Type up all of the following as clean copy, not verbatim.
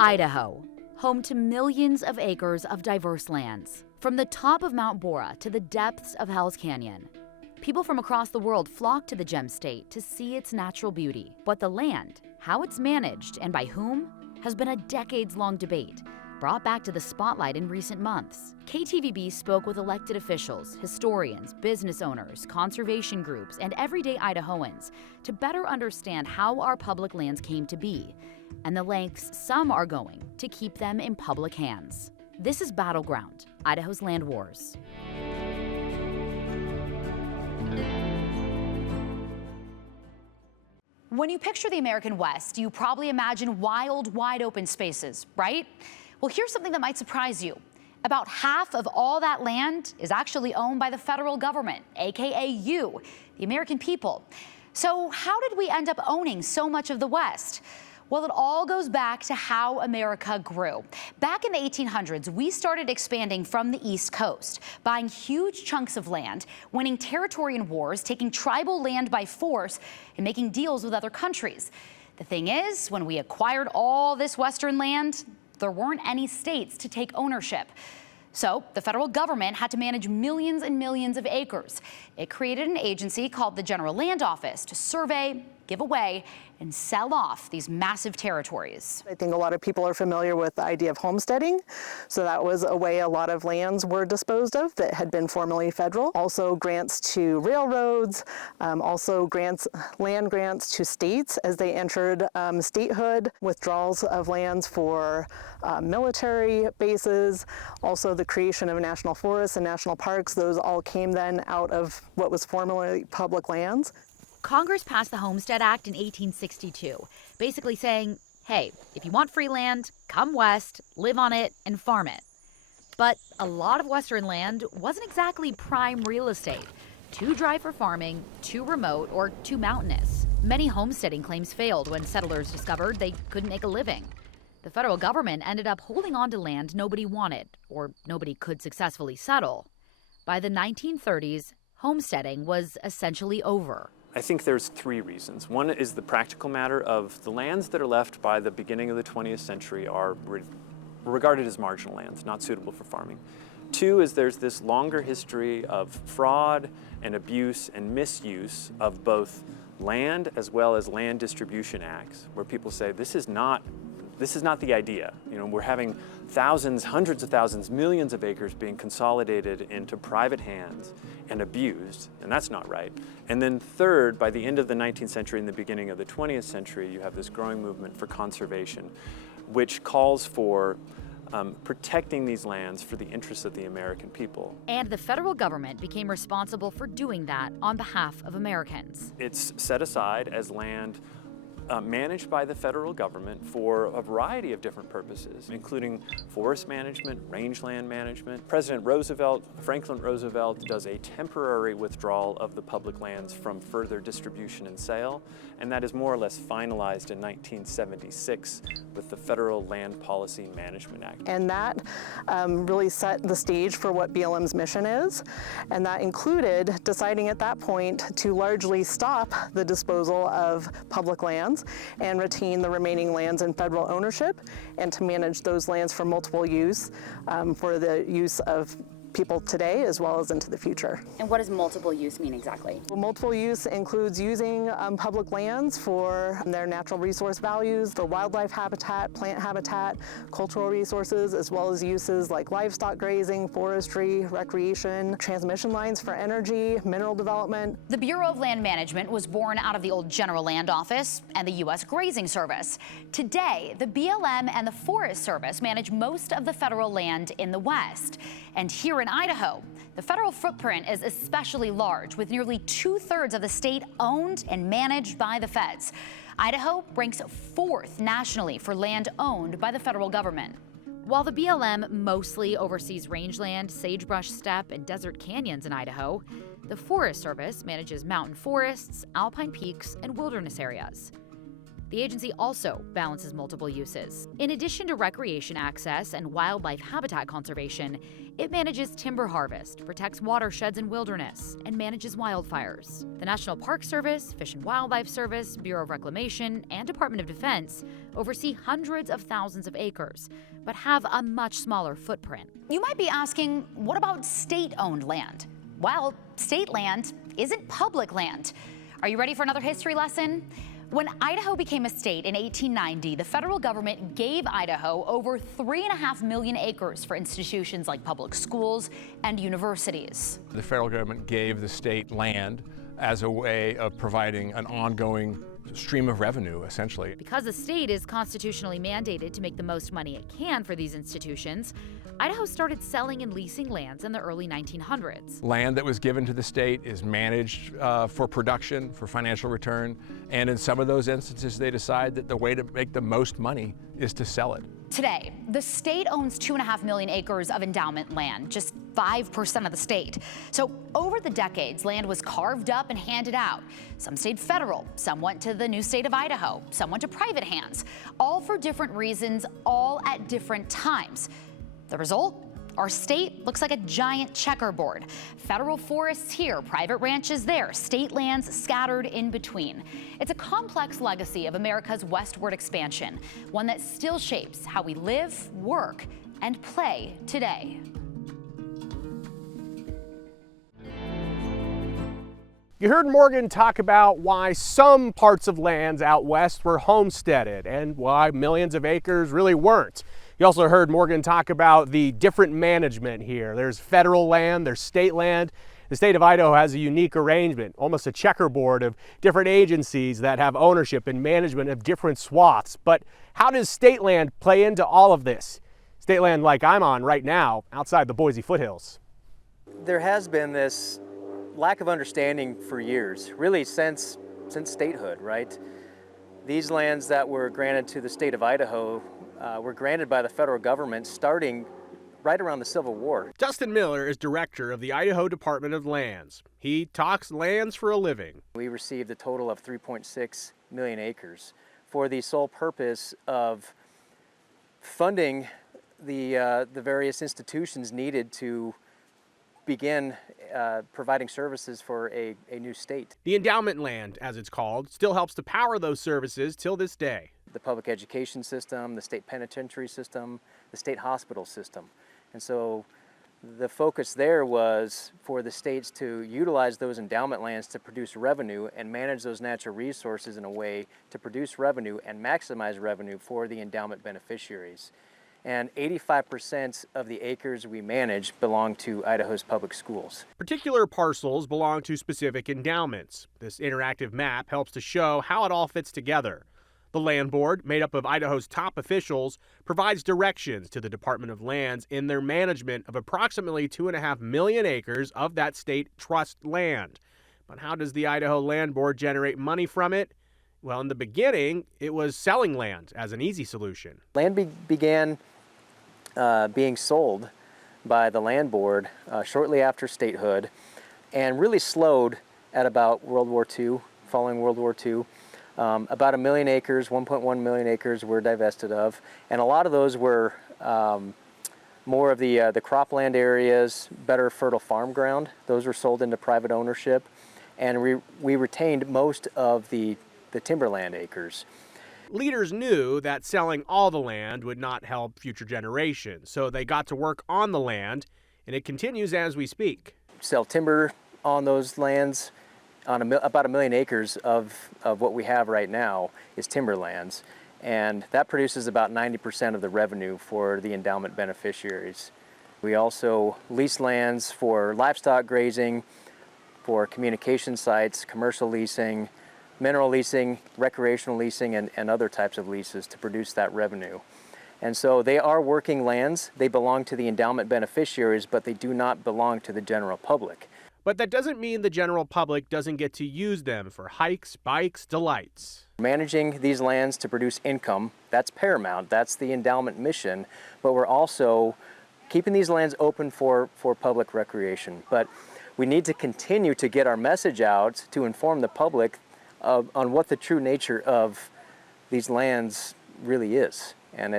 Idaho, home to millions of acres of diverse lands. From the top of Mount Bora to the depths of Hell's Canyon, people from across the world flock to the gem state to see its natural beauty. But the land, how it's managed and by whom, has been a decades-long debate, brought back to the spotlight in recent months. KTVB spoke with elected officials, historians, business owners, conservation groups, and everyday Idahoans to better understand how our public lands came to be and the lengths some are going to keep them in public hands. This is Battleground, Idaho's Land Wars. When you picture the American West, you probably imagine wild, wide open spaces, right? Well, here's something that might surprise you. About half of all that land is actually owned by the federal government, AKA you, the American people. So how did we end up owning so much of the West? Well, it all goes back to how America grew. Back in the 1800s, we started expanding from the East Coast, buying huge chunks of land, winning territory in wars, taking tribal land by force, and making deals with other countries. The thing is, when we acquired all this Western land, there weren't any states to take ownership. So the federal government had to manage millions and millions of acres. It created an agency called the General Land Office to survey, give away, and sell off these massive territories. I think a lot of people are familiar with the idea of homesteading. So that was a way a lot of lands were disposed of that had been formerly federal. Also grants to railroads, also land grants to states as they entered statehood, withdrawals of lands for military bases, also the creation of national forests and national parks. Those all came then out of what was formerly public lands. Congress passed the Homestead Act in 1862, basically saying, hey, if you want free land, come west, live on it, and farm it. But a lot of Western land wasn't exactly prime real estate. Too dry for farming, too remote, or too mountainous. Many homesteading claims failed when settlers discovered they couldn't make a living. The federal government ended up holding on to land nobody wanted, or nobody could successfully settle. By the 1930s, homesteading was essentially over. I think there's three reasons. One is the practical matter of the lands that are left by the beginning of the 20th century are regarded as marginal lands, not suitable for farming. Two is there's this longer history of fraud and abuse and misuse of both land as well as land distribution acts, where people say this is not the idea. You know, we're having thousands, hundreds of thousands, millions of acres being consolidated into private hands and abused, and that's not right. And then third, by the end of the 19th century and the beginning of the 20th century, you have this growing movement for conservation, which calls for protecting these lands for the interests of the American people. And the federal government became responsible for doing that on behalf of Americans. It's set aside as land managed by the federal government for a variety of different purposes, including forest management, rangeland management. Franklin Roosevelt, does a temporary withdrawal of the public lands from further distribution and sale, and that is more or less finalized in 1976 with the Federal Land Policy Management Act. And that really set the stage for what BLM's mission is, and that included deciding at that point to largely stop the disposal of public lands and retain the remaining lands in federal ownership, and to manage those lands for multiple use, for the use of people today as well as into the future. And what does multiple use mean exactly? Well, multiple use includes using public lands for their natural resource values, for wildlife habitat, plant habitat, cultural resources, as well as uses like livestock grazing, forestry, recreation, transmission lines for energy, mineral development. The Bureau of Land Management was born out of the old General Land Office and the U.S. Grazing Service. Today, the BLM and the Forest Service manage most of the federal land in the West. And here in Idaho, the federal footprint is especially large, with nearly 2/3 of the state owned and managed by the feds. Idaho ranks 4th nationally for land owned by the federal government. While the BLM mostly oversees rangeland, sagebrush steppe, and desert canyons in Idaho, the Forest Service manages mountain forests, alpine peaks, and wilderness areas. The agency also balances multiple uses. In addition to recreation access and wildlife habitat conservation, it manages timber harvest, protects watersheds and wilderness, and manages wildfires. The National Park Service, Fish and Wildlife Service, Bureau of Reclamation, and Department of Defense oversee hundreds of thousands of acres, but have a much smaller footprint. You might be asking, what about state-owned land? Well, state land isn't public land. Are you ready for another history lesson? When Idaho became a state in 1890, the federal government gave Idaho over 3.5 million acres for institutions like public schools and universities. The federal government gave the state land as a way of providing an ongoing stream of revenue, essentially. Because the state is constitutionally mandated to make the most money it can for these institutions, Idaho started selling and leasing lands in the early 1900s. Land that was given to the state is managed for production, for financial return, and in some of those instances they decide that the way to make the most money is to sell it. Today, the state owns 2.5 million acres of endowment land, just 5% of the state. So over the decades, land was carved up and handed out. Some stayed federal, some went to the new state of Idaho, some went to private hands, all for different reasons, all at different times. The result? Our state looks like a giant checkerboard. Federal forests here, private ranches there, state lands scattered in between. It's a complex legacy of America's westward expansion, one that still shapes how we live, work, and play today. You heard Morgan talk about why some parts of lands out west were homesteaded and why millions of acres really weren't. You also heard Morgan talk about the different management here. There's federal land, there's state land. The state of Idaho has a unique arrangement, almost a checkerboard of different agencies that have ownership and management of different swaths. But how does state land play into all of this? State land like I'm on right now, outside the Boise foothills. There has been this lack of understanding for years, really since statehood, right? These lands that were granted to the state of Idaho were granted by the federal government starting right around the Civil War. Dustin Miller is director of the Idaho Department of Lands. He talks lands for a living. We received a total of 3.6 million acres for the sole purpose of funding the various institutions needed to begin providing services for a new state. The endowment land, as it's called, still helps to power those services till this day. The public education system, the state penitentiary system, the state hospital system. And so the focus there was for the states to utilize those endowment lands to produce revenue and manage those natural resources in a way to produce revenue and maximize revenue for the endowment beneficiaries. And 85% of the acres we manage belong to Idaho's public schools. Particular parcels belong to specific endowments. This interactive map helps to show how it all fits together. The Land Board, made up of Idaho's top officials, provides directions to the Department of Lands in their management of approximately 2.5 million acres of that state trust land. But how does the Idaho Land Board generate money from it? Well, in the beginning, it was selling land as an easy solution. Land began being sold by the Land Board shortly after statehood and really slowed at about World War II, following World War II. About 1 million acres, 1.1 million acres were divested of, and a lot of those were more of the cropland areas, better fertile farm ground. Those were sold into private ownership, and we retained most of the timberland acres. Leaders knew that selling all the land would not help future generations, so they got to work on the land, and it continues as we speak. Sell timber on those lands. On about 1 million acres of what we have right now is timberlands, and that produces about 90% of the revenue for the endowment beneficiaries. We also lease lands for livestock grazing, for communication sites, commercial leasing, mineral leasing, recreational leasing, and other types of leases to produce that revenue. And so they are working lands. They belong to the endowment beneficiaries, but they do not belong to the general public. But that doesn't mean the general public doesn't get to use them for hikes, bikes, delights. Managing these lands to produce income, that's paramount. That's the endowment mission. But we're also keeping these lands open for public recreation. But we need to continue to get our message out to inform the public on what the true nature of these lands really is. And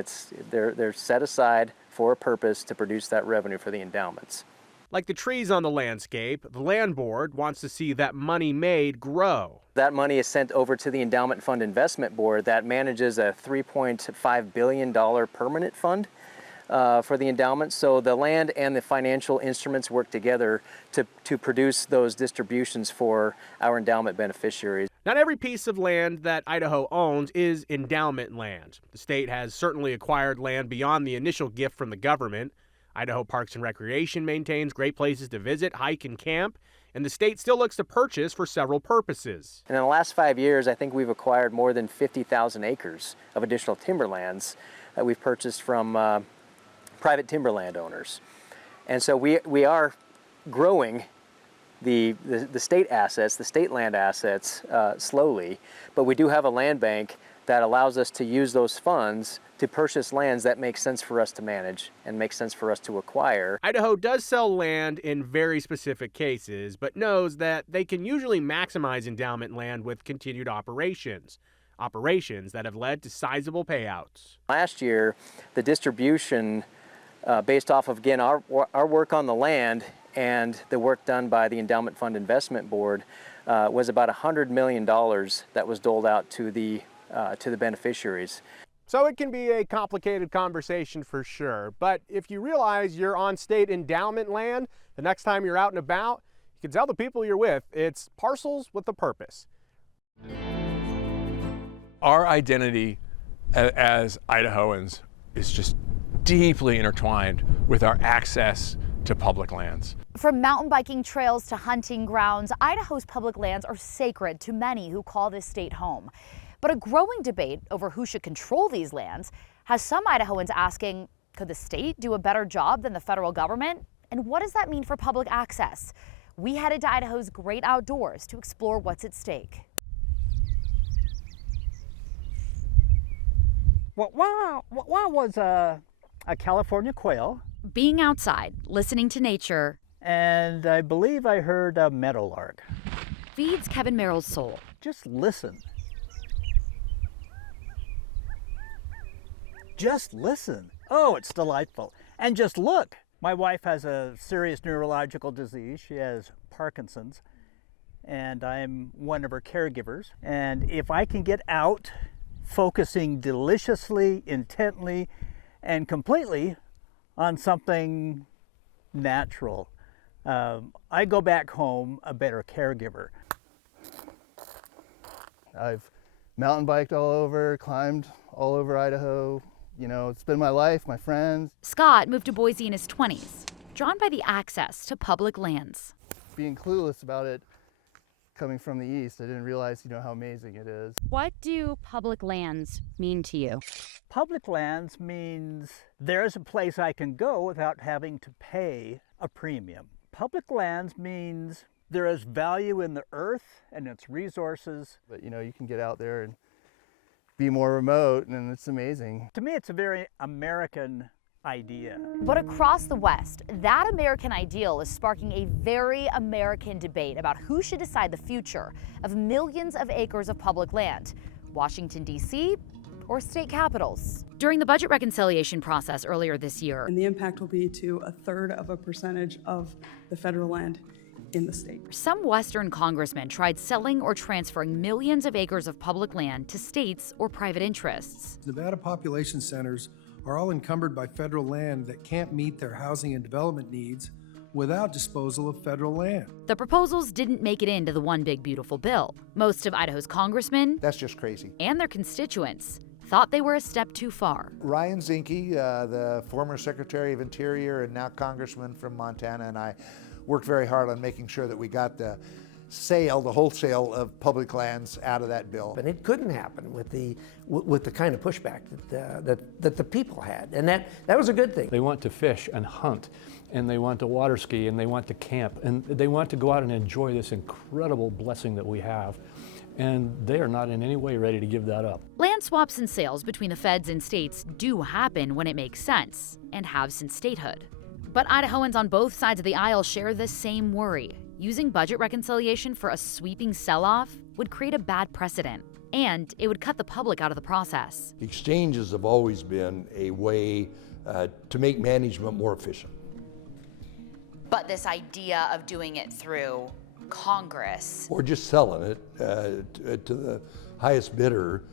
they're set aside for a purpose to produce that revenue for the endowments. Like the trees on the landscape, the land board wants to see that money made grow. That money is sent over to the Endowment Fund Investment Board that manages a $3.5 billion permanent fund for the endowment. So the land and the financial instruments work together to produce those distributions for our endowment beneficiaries. Not every piece of land that Idaho owns is endowment land. The state has certainly acquired land beyond the initial gift from the government. Idaho Parks and Recreation maintains great places to visit, hike, and camp, and the state still looks to purchase for several purposes. And in the last 5 years, I think we've acquired more than 50,000 acres of additional timberlands that we've purchased from private timberland owners. And so we are growing the state assets, the state land assets slowly, but we do have a land bank that allows us to use those funds to purchase lands that make sense for us to manage and make sense for us to acquire. Idaho does sell land in very specific cases, but knows that they can usually maximize endowment land with continued operations that have led to sizable payouts. Last year, the distribution based off of, again, our work on the land and the work done by the Endowment Fund Investment Board was about $100 million that was doled out to the beneficiaries. So it can be a complicated conversation for sure, but if you realize you're on state endowment land, the next time you're out and about, you can tell the people you're with it's parcels with a purpose. Our identity as Idahoans is just deeply intertwined with our access to public lands. From mountain biking trails to hunting grounds, Idaho's public lands are sacred to many who call this state home. But a growing debate over who should control these lands has some Idahoans asking, could the state do a better job than the federal government? And what does that mean for public access? We headed to Idaho's great outdoors to explore what's at stake. Well, one was a California quail. Being outside, listening to nature. And I believe I heard a meadowlark. Feeds Kevin Merrill's soul. Just listen. Just listen. Oh, it's delightful. And just look. My wife has a serious neurological disease. She has Parkinson's, and I'm one of her caregivers. And if I can get out, focusing deliciously, intently, and completely on something natural, I go back home a better caregiver. I've mountain biked all over, climbed all over Idaho. You know, it's been my life, my friends. Scott moved to Boise in his 20s, drawn by the access to public lands. Being clueless about it, coming from the east, I didn't realize, how amazing it is. What do public lands mean to you? Public lands means there's a place I can go without having to pay a premium. Public lands means there is value in the earth and its resources. But you can get out there and be more remote, and it's amazing. To me, it's a very American idea. But across the West, that American ideal is sparking a very American debate about who should decide the future of millions of acres of public land, Washington, D.C., or state capitals. During the budget reconciliation process earlier this year, and the impact will be to 1/3 of a percentage of the federal land in the state. Some Western congressmen tried selling or transferring millions of acres of public land to states or private interests. Nevada population centers are all encumbered by federal land that can't meet their housing and development needs without disposal of federal land. The proposals didn't make it into the One Big Beautiful Bill. Most of Idaho's congressmen, that's just crazy, and their constituents thought they were a step too far. Ryan Zinke, the former Secretary of Interior and now Congressman from Montana, and I worked very hard on making sure that we got the wholesale of public lands out of that bill. But it couldn't happen with the kind of pushback that the people had, and that was a good thing. They want to fish and hunt, and they want to water ski, and they want to camp, and they want to go out and enjoy this incredible blessing that we have. And they are not in any way ready to give that up. Land swaps and sales between the feds and states do happen when it makes sense, and have since statehood. But Idahoans on both sides of the aisle share the same worry. Using budget reconciliation for a sweeping sell-off would create a bad precedent. and it would cut the public out of the process. Exchanges have always been a way to make management more efficient. But this idea of doing it through Congress. Or just selling it to the highest bidder.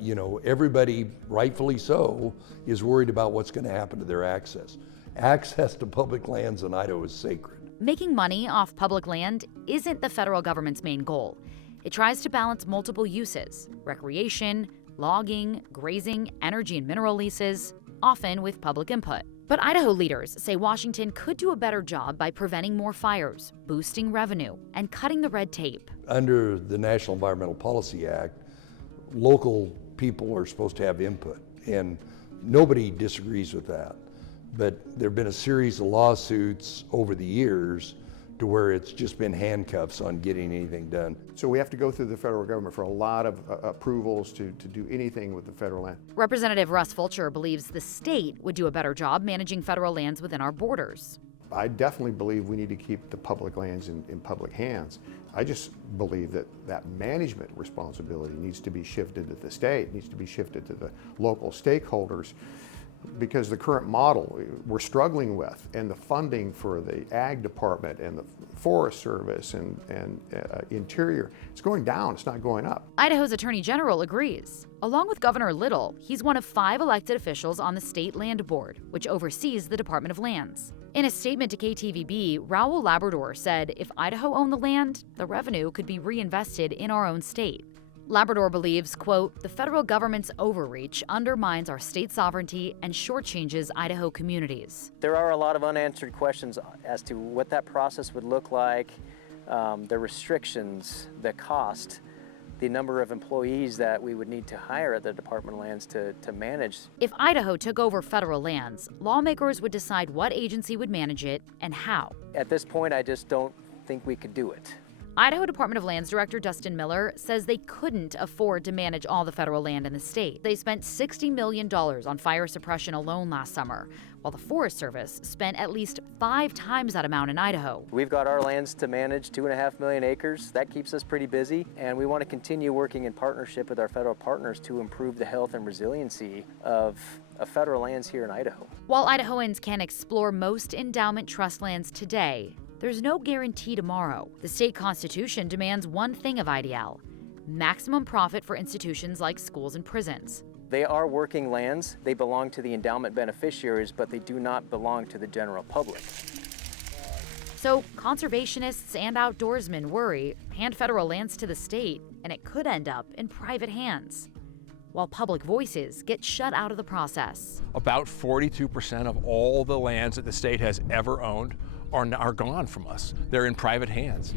You know, everybody, rightfully so, is worried about what's going to happen to their access. Access to public lands in Idaho is sacred. Making money off public land isn't the federal government's main goal. It tries to balance multiple uses: recreation, logging, grazing, energy and mineral leases, often with public input. But Idaho leaders say Washington could do a better job by preventing more fires, boosting revenue, and cutting the red tape. Under the National Environmental Policy Act, local people are supposed to have input, and nobody disagrees with that. But there have been a series of lawsuits over the years to where it's just been handcuffs on getting anything done. So we have to go through the federal government for a lot of approvals to do anything with the federal land. Representative Russ Fulcher believes the state would do a better job managing federal lands within our borders. I definitely believe we need to keep the public lands in public hands. I just believe that management responsibility needs to be shifted to the state, needs to be shifted to the local stakeholders, because the current model we're struggling with, and the funding for the ag department and the Forest Service and Interior, it's going down, it's not going up. Idaho's Attorney General agrees. Along with Governor Little, he's one of 5 elected officials on the State Land Board, which oversees the Department of Lands. In a statement to KTVB, Raul Labrador said if Idaho owned the land, the revenue could be reinvested in our own state. Labrador believes, quote, the federal government's overreach undermines our state sovereignty and shortchanges Idaho communities. There are a lot of unanswered questions as to what that process would look like, the restrictions, the cost, the number of employees that we would need to hire at the Department of Lands to manage. If Idaho took over federal lands, lawmakers would decide what agency would manage it and how. At this point, I just don't think we could do it. Idaho Department of Lands Director Dustin Miller says they couldn't afford to manage all the federal land in the state. They spent $60 million on fire suppression alone last summer, while the Forest Service spent at least 5 times that amount in Idaho. We've got our lands to manage, 2.5 million acres. That keeps us pretty busy, and we want to continue working in partnership with our federal partners to improve the health and resiliency of federal lands here in Idaho. While Idahoans can explore most endowment trust lands today, there's no guarantee tomorrow. The state constitution demands one thing of IDL: maximum profit for institutions like schools and prisons. They are working lands. They belong to the endowment beneficiaries, but they do not belong to the general public. So conservationists and outdoorsmen worry hand federal lands to the state, and it could end up in private hands, while public voices get shut out of the process. About 42% of all the lands that the state has ever owned are gone from us. They're in private hands.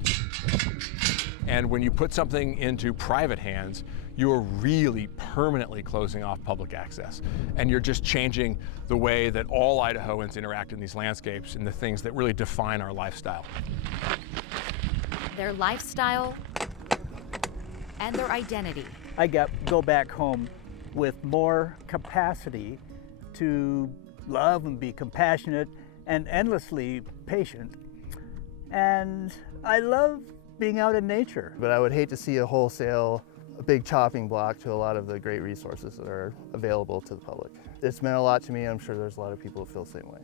And when you put something into private hands, you are really permanently closing off public access. And you're just changing the way that all Idahoans interact in these landscapes and the things that really define our lifestyle. Their lifestyle and their identity. I go back home with more capacity to love and be compassionate and endlessly patient. And I love being out in nature. But I would hate to see a big chopping block to a lot of the great resources that are available to the public. It's meant a lot to me. I'm sure there's a lot of people who feel the same way.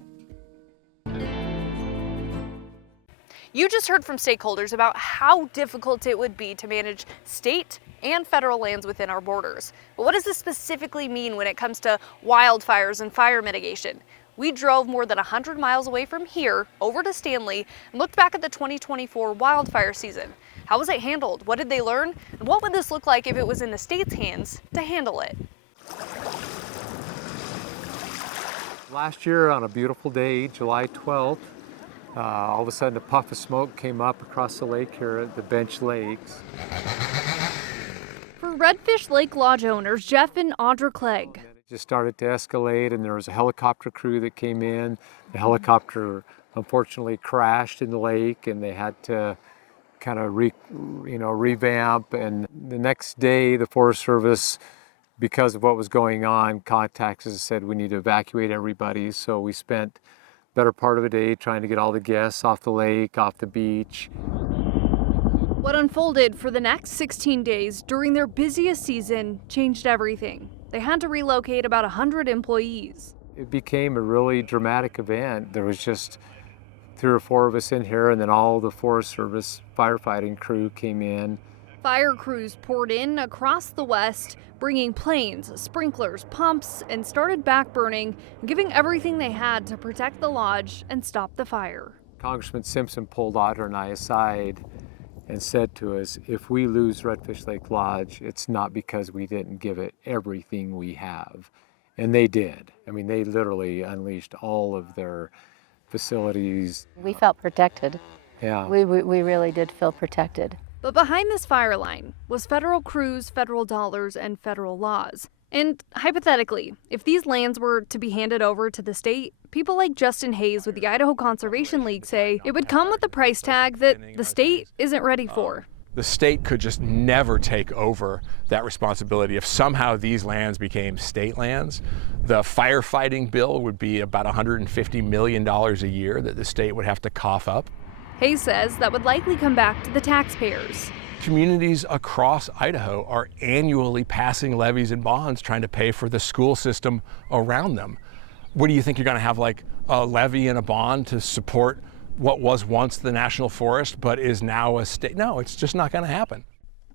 You just heard from stakeholders about how difficult it would be to manage state and federal lands within our borders. But what does this specifically mean when it comes to wildfires and fire mitigation? We drove more than 100 miles away from here over to Stanley and looked back at the 2024 wildfire season. How was it handled? What did they learn? And what would this look like if it was in the state's hands to handle it? Last year on a beautiful day, July 12th, all of a sudden a puff of smoke came up across the lake here at the Bench Lakes. For Redfish Lake Lodge owners Jeff and Audra Clegg, It just started to escalate, and there was a helicopter crew that came in. The helicopter unfortunately crashed in the lake, and they had to kind of revamp. And the next day, the Forest Service, because of what was going on, contacted us and said we need to evacuate everybody. So we spent the better part of a day trying to get all the guests off the lake, off the beach. What unfolded for the next 16 days during their busiest season changed everything. They had to relocate about 100 employees. It became a really dramatic event. There was just 3 or 4 of us in here, and then all the Forest Service firefighting crew came in. Fire crews poured in across the West, bringing planes, sprinklers, pumps, and started backburning, giving everything they had to protect the lodge and stop the fire. Congressman Simpson pulled Otter and I aside and said to us, if we lose Redfish Lake Lodge, it's not because we didn't give it everything we have. And they did. I mean, they literally unleashed all of their facilities. We felt protected. Yeah. We really did feel protected. But behind this fire line was federal crews, federal dollars, and federal laws. And hypothetically, if these lands were to be handed over to the state, people like Justin Hayes with the Idaho Conservation League say it would come with a price tag that the state isn't ready for. The state could just never take over that responsibility. If somehow these lands became state lands, the firefighting bill would be about $150 million a year that the state would have to cough up. Hayes says that would likely come back to the taxpayers. Communities across Idaho are annually passing levies and bonds trying to pay for the school system around them. What do you think, you're going to have like a levy and a bond to support what was once the national forest but is now a state? No, it's just not going to happen.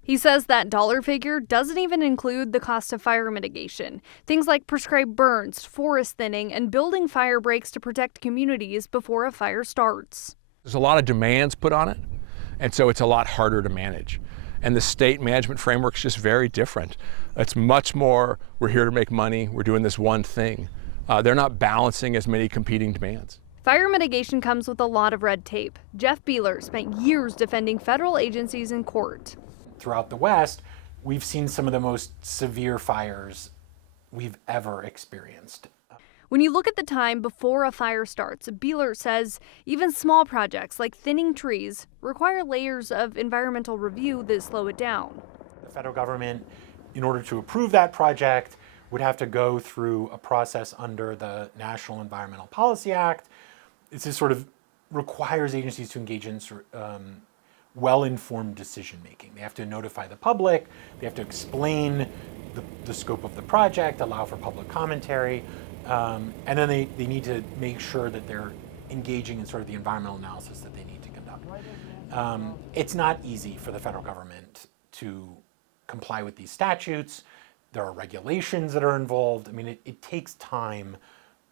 He says that dollar figure doesn't even include the cost of fire mitigation. Things like prescribed burns, forest thinning, and building fire breaks to protect communities before a fire starts. There's a lot of demands put on it, and so it's a lot harder to manage. And the state management framework's just very different. It's much more, we're here to make money, we're doing this one thing. They're not balancing as many competing demands. Fire mitigation comes with a lot of red tape. Jeff Beeler spent years defending federal agencies in court. Throughout the West, we've seen some of the most severe fires we've ever experienced. When you look at the time before a fire starts, Beeler says even small projects like thinning trees require layers of environmental review that slow it down. The federal government, in order to approve that project, would have to go through a process under the National Environmental Policy Act. It just sort of requires agencies to engage in well-informed decision-making. They have to notify the public, they have to explain the scope of the project, allow for public commentary, and then they need to make sure that they're engaging in sort of the environmental analysis that they need to conduct. It's not easy for the federal government to comply with these statutes. There are regulations that are involved. I mean, it takes time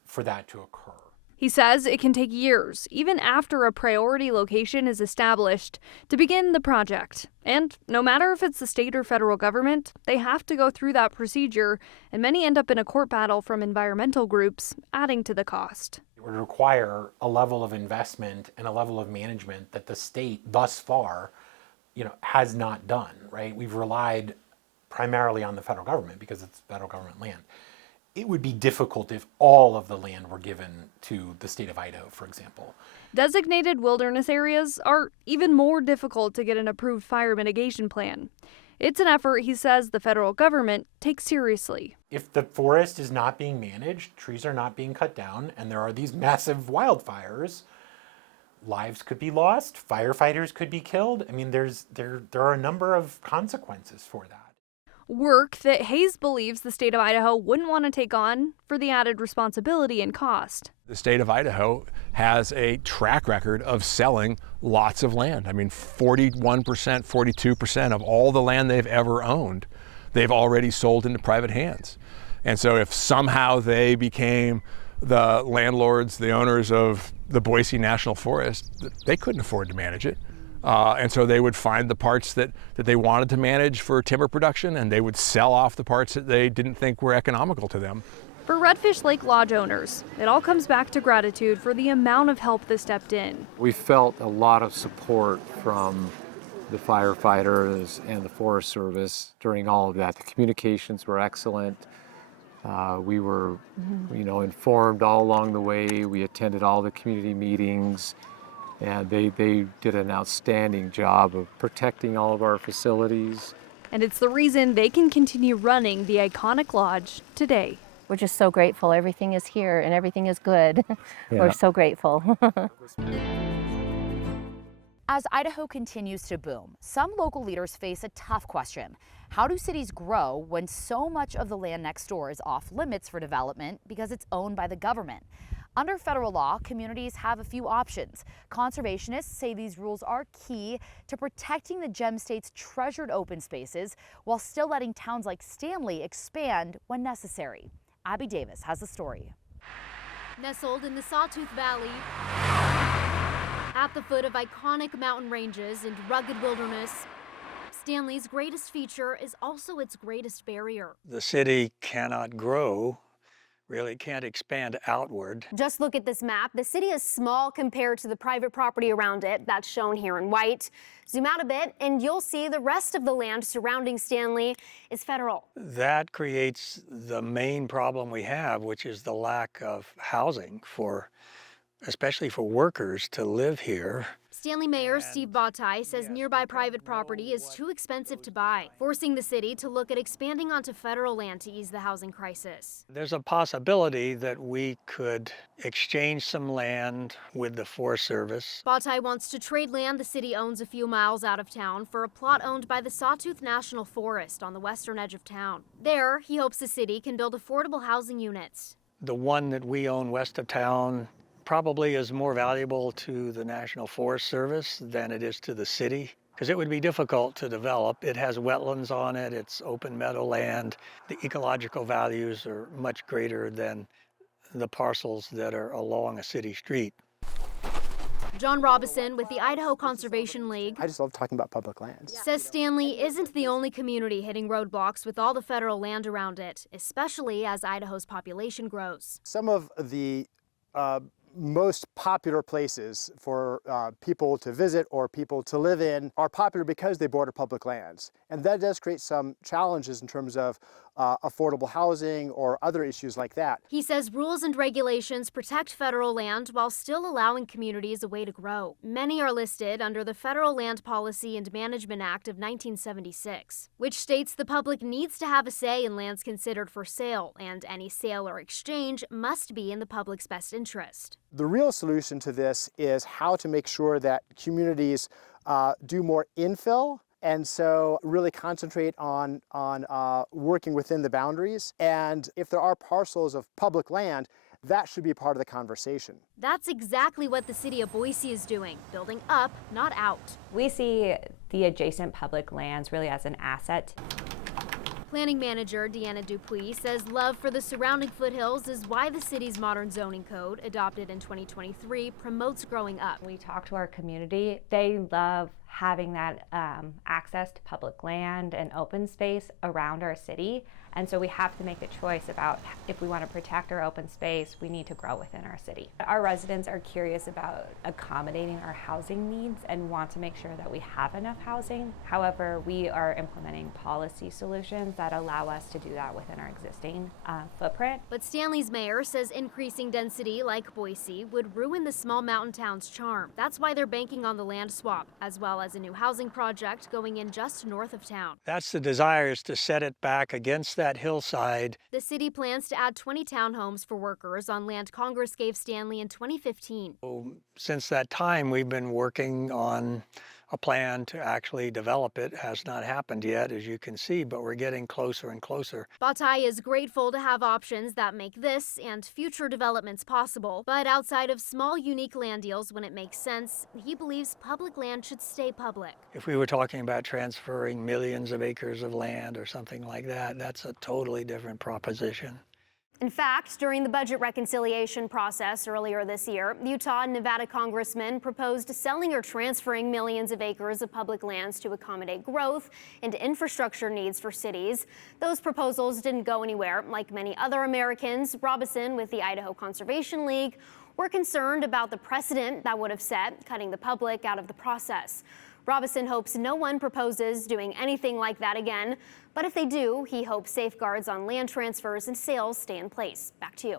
for that to occur. He says it can take years, even after a priority location is established, to begin the project. And no matter if it's the state or federal government, they have to go through that procedure, and many end up in a court battle from environmental groups, adding to the cost. It would require a level of investment and a level of management that the state thus far, has not done, right? We've relied primarily on the federal government because it's federal government land. It would be difficult if all of the land were given to the state of Idaho, for example. Designated wilderness areas are even more difficult to get an approved fire mitigation plan. It's an effort, he says, the federal government takes seriously. If the forest is not being managed, trees are not being cut down, and there are these massive wildfires, lives could be lost, firefighters could be killed. I mean, there are a number of consequences for that. Work that Hayes believes the state of Idaho wouldn't want to take on for the added responsibility and cost. The state of Idaho has a track record of selling lots of land. I mean, 41%, 42% of all the land they've ever owned, they've already sold into private hands. And so if somehow they became the landlords, the owners of the Boise National Forest, they couldn't afford to manage it. And so they would find the parts that they wanted to manage for timber production, and they would sell off the parts that they didn't think were economical to them. For Redfish Lake Lodge owners, it all comes back to gratitude for the amount of help that stepped in. We felt a lot of support from the firefighters and the Forest Service during all of that. The communications were excellent. We were, informed all along the way. We attended all the community meetings. And they did an outstanding job of protecting all of our facilities. And it's the reason they can continue running the iconic lodge today. We're just so grateful. Everything is here and everything is good. Yeah. We're so grateful. As Idaho continues to boom, some local leaders face a tough question. How do cities grow when so much of the land next door is off limits for development because it's owned by the government? Under federal law, communities have a few options. Conservationists say these rules are key to protecting the Gem State's treasured open spaces while still letting towns like Stanley expand when necessary. Abby Davis has the story. Nestled in the Sawtooth Valley, at the foot of iconic mountain ranges and rugged wilderness, Stanley's greatest feature is also its greatest barrier. The city cannot grow, really can't expand outward. Just look at this map. The city is small compared to the private property around it. That's shown here in white. Zoom out a bit and you'll see the rest of the land surrounding Stanley is federal. That creates the main problem we have, which is the lack of housing especially for workers to live here. Stanley Mayor Steve Bottai says nearby private property is too expensive to buy, forcing the city to look at expanding onto federal land to ease the housing crisis. There's a possibility that we could exchange some land with the Forest Service. Bottai wants to trade land the city owns a few miles out of town for a plot owned by the Sawtooth National Forest on the western edge of town. There, he hopes the city can build affordable housing units. The one that we own west of town probably is more valuable to the National Forest Service than it is to the city, because it would be difficult to develop. It has wetlands on it, it's open meadowland. The ecological values are much greater than the parcels that are along a city street. John Robison with the Idaho Conservation League. I just love talking about public lands. Says Stanley isn't the only community hitting roadblocks with all the federal land around it, especially as Idaho's population grows. Some of the most popular places for people to visit or people to live in are popular because they border public lands. And that does create some challenges in terms of affordable housing or other issues like that. He says rules and regulations protect federal land while still allowing communities a way to grow. Many are listed under the Federal Land Policy and Management Act of 1976, which states the public needs to have a say in lands considered for sale, and any sale or exchange must be in the public's best interest. The real solution to this is how to make sure that communities do more infill, and so really concentrate on working within the boundaries. And if there are parcels of public land, that should be part of the conversation. That's exactly what the city of Boise is doing, building up, not out. We see the adjacent public lands really as an asset. Planning manager Deanna Dupuis says love for the surrounding foothills is why the city's modern zoning code, adopted in 2023, promotes growing up. We talk to our community. They love having that access to public land and open space around our city. And so we have to make a choice about if we want to protect our open space, we need to grow within our city. Our residents are curious about accommodating our housing needs and want to make sure that we have enough housing. However, we are implementing policy solutions that allow us to do that within our existing footprint. But Stanley's mayor says increasing density like Boise would ruin the small mountain town's charm. That's why they're banking on the land swap, as well as a new housing project going in just north of town. That's the desire, is to set it back against that hillside. The city plans to add 20 townhomes for workers on land Congress gave Stanley in 2015. Since that time, we've been working on a plan to actually develop it. Has not happened yet, as you can see, but we're getting closer and closer. Bottai is grateful to have options that make this and future developments possible, but outside of small, unique land deals when it makes sense, he believes public land should stay public. If we were talking about transferring millions of acres of land or something like that, that's a totally different proposition. In fact, during the budget reconciliation process earlier this year, Utah and Nevada congressmen proposed selling or transferring millions of acres of public lands to accommodate growth and infrastructure needs for cities. Those proposals didn't go anywhere. Like many other Americans, Robison with the Idaho Conservation League were concerned about the precedent that would have set, cutting the public out of the process. Robison hopes no one proposes doing anything like that again, but if they do, he hopes safeguards on land transfers and sales stay in place. Back to you.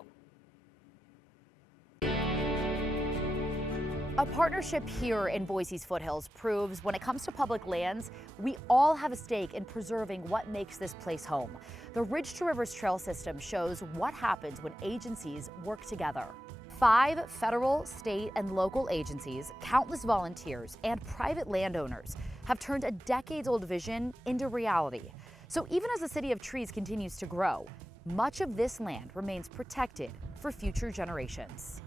A partnership here in Boise's foothills proves when it comes to public lands, we all have a stake in preserving what makes this place home. The Ridge to Rivers Trail System shows what happens when agencies work together. 5 federal, state, and local agencies, countless volunteers, and private landowners have turned a decades-old vision into reality. So even as the City of Trees continues to grow, much of this land remains protected for future generations.